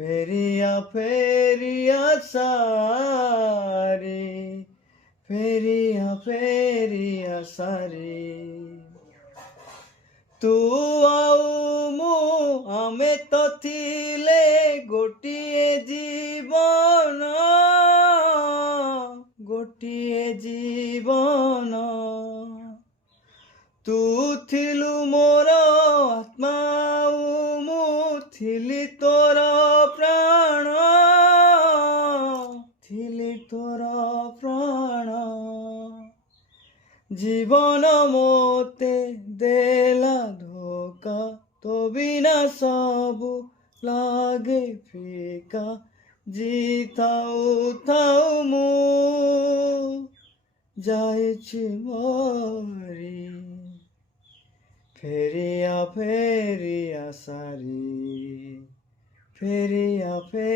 ফেরিয়া ফেরিয়া সারে, ফেরিয়া ফেরিয়া সারে। ତୁ ଆଉ ମୁଁ ଆମେ ତ ଥିଲେ ଗୋଟିଏ ଜୀବନ, ଗୋଟିଏ ଜୀବନ। ତୁ ଥିଲୁ ମୋର ଆତ୍ମା ଆଉ ମୁଁ ଥିଲି ତୋର ପ୍ରାଣ, ଥିଲି ତୋର ପ୍ରାଣ। জীবন মোতে দেলা ধোকা, তো বিনা সবু লাগে ফিকা। জিথাও থাও মু যাইছি মরি, ফেরিয়া ফেরিয়া সারি, ফেরিয়া